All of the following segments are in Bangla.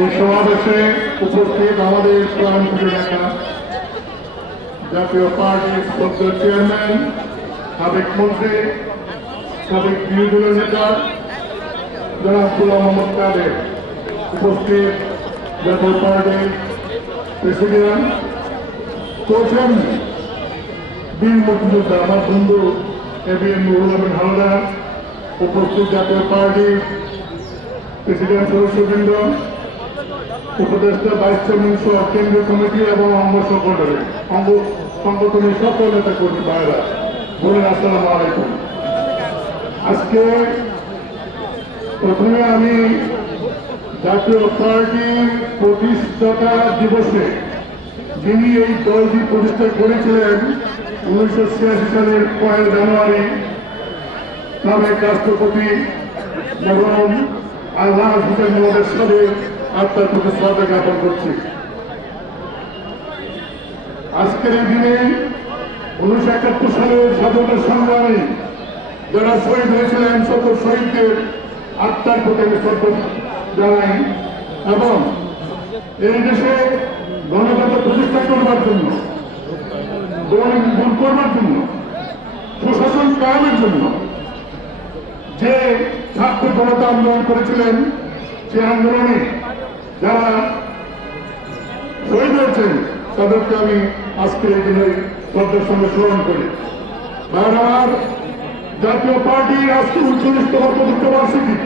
এই সমাবেশে উপস্থিত আমাদের প্রাণপুর এলাকা জাতীয় পার্টির সদ্য চেয়ারম্যান, সাবেক মন্ত্রী, সাবেক বিরোধী দলের নেতা জনাব গোলাম মোহাম্মদ কাদের, উপস্থিত জাতীয় পার্টির প্রেসিডেন্ট কোচেন বীর মুক্তিযোদ্ধা আমার বন্ধু এবিএম নুরুল আমিন হালদার, উপস্থিত জাতীয় পার্টির প্রেসিডেন্ট সদস্যবৃন্দ, উপদেষ্টা ভাইস চেয়ারম্যান সহ কেন্দ্রীয় কমিটি এবং অঙ্গ সংগঠনের সকল নেতা কর্মী ভাইরা বলেন আসসালামু আলাইকুম। আজকে প্রথমে আমি জাতীয় পার্টির প্রতিষ্ঠাতা দিবসে যিনি এই দলটি প্রতিষ্ঠা করেছিলেন 1986 সালের 1 জানুয়ারি সাবেক রাষ্ট্রপতি মরহুম আলহাজ হুসেইন মোহাম্মদ সাহেবের আত্মার প্রতি শ্রদ্ধা জ্ঞাপন করছি। আজকের এই দিনে 1971 সালের স্বাধীনতা সংগ্রামে যারা শহীদ হয়েছিলেন সকল শহীদদের আত্মার প্রতি আমি শ্রদ্ধা জানাই এবং এই দেশে গণতন্ত্র প্রতিষ্ঠা করবার জন্য, দূর করবার জন্য, সুশাসন কায়েমের জন্য যে ছাত্র জনতা আন্দোলন করেছিলেন, সে আন্দোলনে যারা শহীদ হয়েছেন তাদেরকে আমি আজকে এই দিনে শ্রদ্ধার সঙ্গে স্মরণ করি। আমার জাতীয় পার্টির আজকে 39তম প্রতিষ্ঠা বার্ষিকী।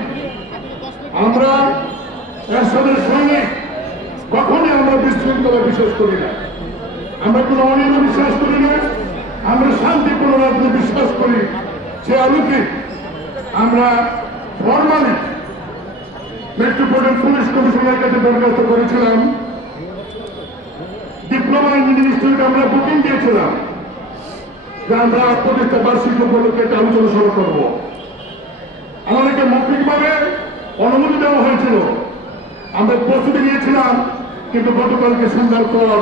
আমরা এরশাদের সৈনিক, কখনই আমরা বিশৃঙ্খলা বিশ্বাস করি না, আমরা কোনো অনিয়ম বিশ্বাস করি না, আমরা শান্তিপূর্ণ রাজনীতি বিশ্বাস করি। সে আলোকে আমরা ফরমালি মেট্রোপলিটন পুলিশ কমিশনের কাছে দরখাস্ত করেছিলাম, ডিপ্লোমা ইঞ্জিনিয়ারিং ইনস্টিটিউটে আমরা বুকিং দিয়েছিলাম যে আমরা প্রতিষ্ঠা বার্ষিকী উপলক্ষে একটা আলোচনা শুরু করবো। আমাদেরকে মৌখিকভাবে অনুমতি দেওয়া হয়েছিল, আমরা প্রস্তুতি নিয়েছিলাম, কিন্তু গতকালকে সন্ধ্যার পর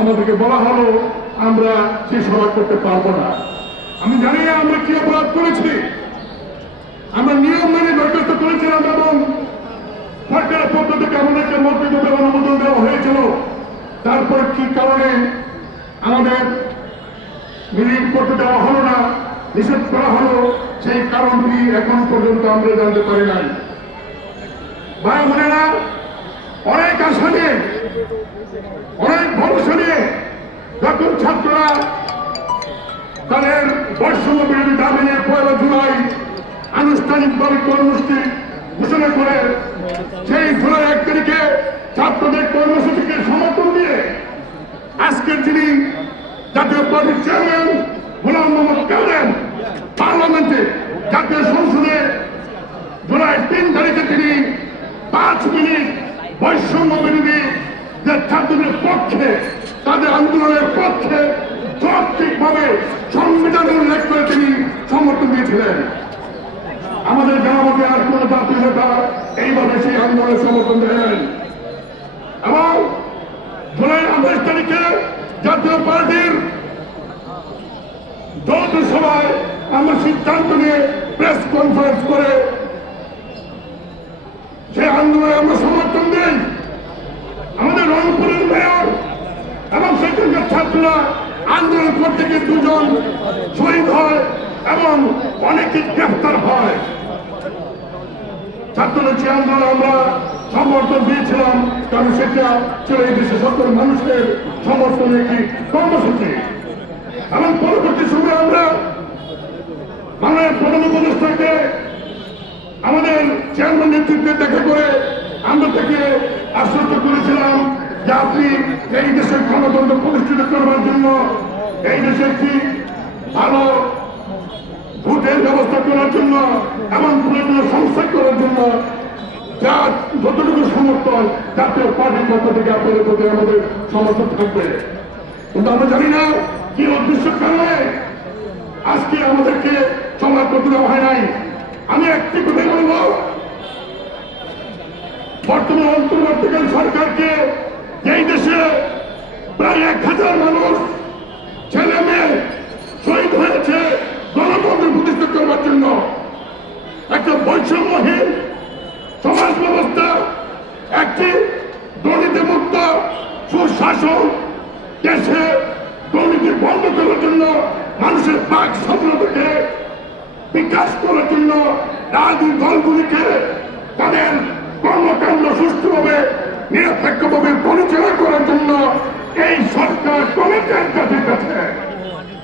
আমাদেরকে বলা হলো আমরা সেই সভা করতে পারবো না। আমি জানি না আমরা কি অপরাধ করেছি। আমরা নিয়ম মেনে দরখাস্ত করেছিলাম এবং সরকারের পক্ষ থেকে আমাদেরকে মৌখিকভাবে অনুমোদন দেওয়া হয়েছিল। তারপর কি কারণে আমাদের মিলিং করতে দেওয়া হলো না, নিষেধ করা হলো, সেই কারণটি এখন পর্যন্ত আমরা জানতে পারি নাই। ভাই বোনেরা, অনেক আশা নিয়ে, অনেক ভরসা নিয়ে যখন ছাত্ররা তাদের বৈষম্য বিরোধী দাবি নিয়ে 1 জুলাই আনুষ্ঠানিকভাবে কর্মসূচি ঘোষণা করে, সেই জুলাই 1 তারিখে ছাত্রদের কর্মসূচিকে সমর্থন দিয়ে আজকের যিনি জাতীয় পার্টির চেয়ারম্যান গোলাম মোহাম্মদ কাদের পার্লামেন্টে জাতীয় সংসদে জুলাই 3 তারিখে তিনি 5 মিনিট বৈষম্য বিরোধী যে ছাত্রদের পক্ষে, তাদের আন্দোলনের পক্ষে যৌক্তিকভাবে সংবিধানে উল্লেখ করে তিনি সমর্থন দিয়েছিলেন। আমাদের জানামতে আর কোন জাতীয় নেতা এইভাবে সেই আন্দোলনের সমর্থন দেন এবং জুলাই 28 তারিখে জাতীয় পার্টির যৌথ সভায় আমরা সিদ্ধান্ত নিয়ে প্রেস কনফারেন্স করে সেই আন্দোলনে আমরা সমর্থন দিই। আমাদের রংপুরের মেয়র এবং সেখানকার ছাত্ররা আন্দোলন করতে গিয়ে 2 জন শহীদ হয় এবং অনেকে গ্রেফতার হয়। ছাত্রদের যে আন্দোলন আমরা সমর্থন দিয়েছিলাম, কারণ সেটা ছিল এই দেশের সকল মানুষের সমর্থনে একটি কর্মসূচি। এবং পরবর্তী সময়ে আমরা মাননীয় প্রধান উপদেষ্টাকে আমাদের চেয়ারম্যান নেতৃত্বে দেখা করে আমরা তাকে আশ্বস্ত করেছিলাম যে আপনি এই দেশের গণতন্ত্র প্রতিষ্ঠিত করবার জন্য, এই দেশে একটি ভালো ভোটের ব্যবস্থা করার জন্য এবং প্রয়োজনীয় সংস্কার করার জন্য যা যতটুকু সমর্থন জাতীয় পার্টির পক্ষ থেকে আপনাদের প্রতি আমাদের সমর্থন থাকবে। কিন্তু আমরা জানি না কি উদ্দেশ্য কারণে আজকে আমাদেরকে সংবাদ করতে দেওয়া হয় নাই। আমি একটি কথাই বলব, বর্তমান অন্তর্বর্তীকালীন সরকারকে এই দেশে প্রায় 1000 মানুষ, ছেলে মেয়ে শহীদ হয়েছে গণতন্ত্র প্রতিষ্ঠা করবার জন্য, একটা বৈষম্যহীন সমাজ ব্যবস্থা, একটি শাসন, দেশে দুর্নীতি বন্ধ করার জন্য, মানুষের বাক স্বাধীনতাকে বিকাশ করার জন্য রাজনৈতিক দলগুলিকে তাদের কর্মকাণ্ড সুষ্ঠুভাবে নিরপেক্ষভাবে পরিচালনা করার জন্য এই সরকার কমিটেড কাছে।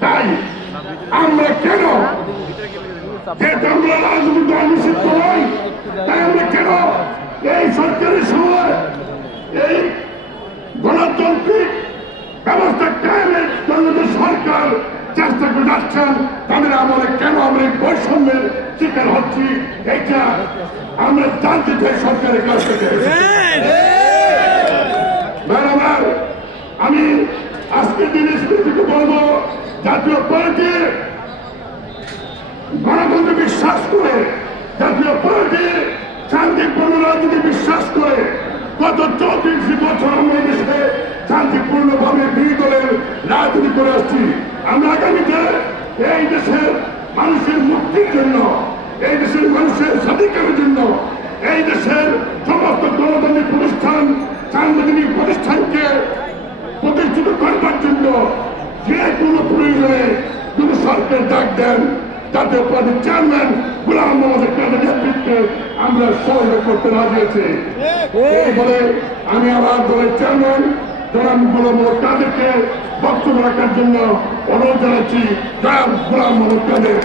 তাই আমরা কেন, যেহেতু আমরা রাজনৈতিক দল নিষিদ্ধ নই, তাই আমরা কেন এই সরকারের সময় এই গণতান্ত্রিক ব্যবস্থা কায়েমের জন্য যে সরকার চেষ্টা করে যাচ্ছেন, তাদের আমলে কেন আমরা এই বৈষম্যের শিকার হচ্ছি, এটা আমরা জানতে চাই সরকারের কাছ থেকে। আমি আজকের দিনে স্মৃতিকে বলবো, জাতীয় পার্টি গণতন্ত্রে বিশ্বাস করে, জাতীয় পার্টি শান্তিপূর্ণ রাজনীতি বিশ্বাস করে গত 34 বছর আমরা দেশে শান্তিপূর্ণভাবে বিরোধী দলের রাজনীতি করে আসছি। আমরা আগামীতে এই দেশের মানুষের মুক্তির জন্য, এই দেশের মানুষের স্বাধিকারের জন্য, এই দেশের সমস্ত গণতান্ত্রিক প্রতিষ্ঠান, সাংবিধানিক প্রতিষ্ঠানকে প্রতিষ্ঠিত করবার জন্য যে কোনো প্রয়োজনে যদি সরকার ডাক দেন, জাতীয় পার্টির চেয়ারম্যান গোলাম মোহাম্মদ কাদের নেতৃত্বে আমরা সহযোগ করতে রাজি আছি। এই বলে আমি আমার দলের চেয়ারম্যান জনাব গোলাম মোহাম্মদ কাদেরকে বক্তব্য রাখার জন্য অনুরোধ জানাচ্ছি। জনাব গোলাম মোহাম্মদ কাদের।